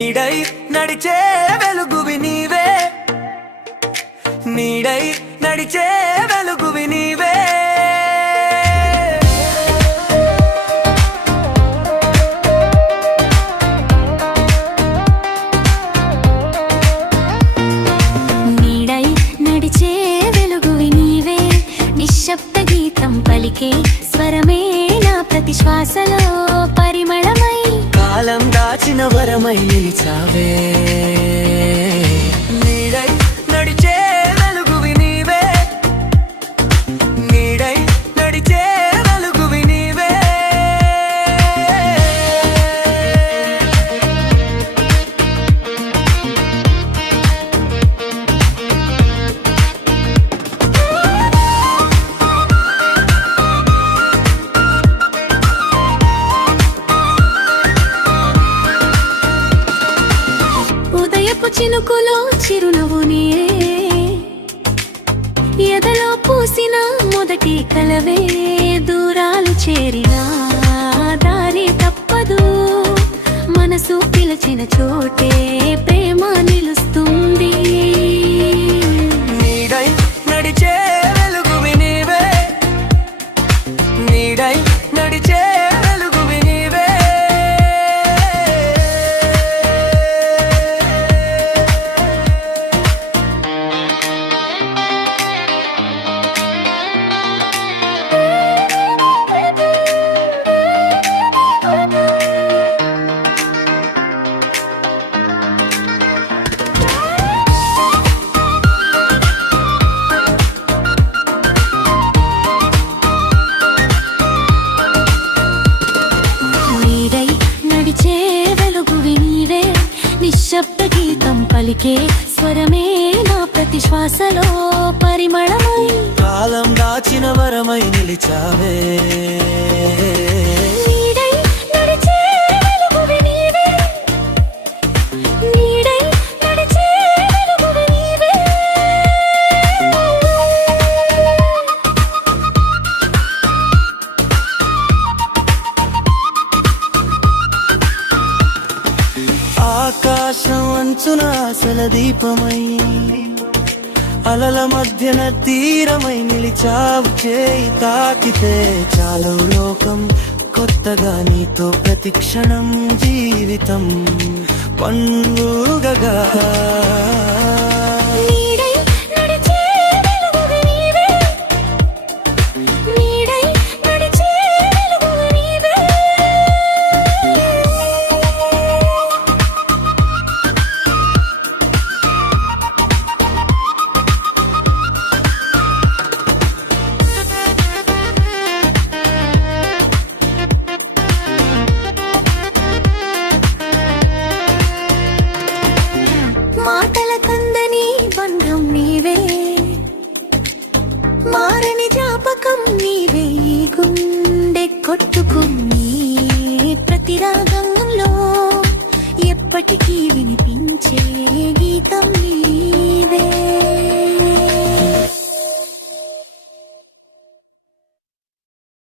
నీడై నడిచే వెలుగువి నీవే, నీడై నడిచే వెలుగువి నీవే. నీడై నడిచే వెలుగువి నీవే, నిశ్శబ్ద గీతం పలికే స్వరమే నా ప్రతి శ్వాసలో పరిమళమై, కాలం దాచిన వరమై నిలిచావే. నీడై నడిచే వెలుగువి నీవే, నీడై నడిచే వెలుగువి నీవే. చినుకులో చిరునవ్వు నీవే, ఎదలో పూసిన మొదటి కలవే. దూరాలు చేరినా దారి తప్పదు, మనసు పిలిచిన చోటే ప్రేమ నిలుస్తుంది. నీడై నడిచే వెలుగువి నీవే, నీడై నడిచే వెలుగువి నీవే. నిశ్శబ్ద గీతం పలికే స్వరమే నా ప్రతి శ్వాసలో పరిమళమై, కాలం దాచిన వరమై నిలిచావే. నీడై నడిచే వెలుగువి నీవే, నీడై నడిచే వెలుగువి నీవే. ఆకాశం అంచున ఆశల దీపమై, అలల మధ్యన తీరమై నిలిచావు. చేయి తాకితే చాలు లోకం, కొత్తగా నీతో ప్రతిక్షణం జీవితం పండుగగా. మాటల కందని బంధం నీవే, మారని జ్ఞాపకం నీవే. గుండె కొట్టుకుని ప్రతి రాగంలో ఎప్పటికీ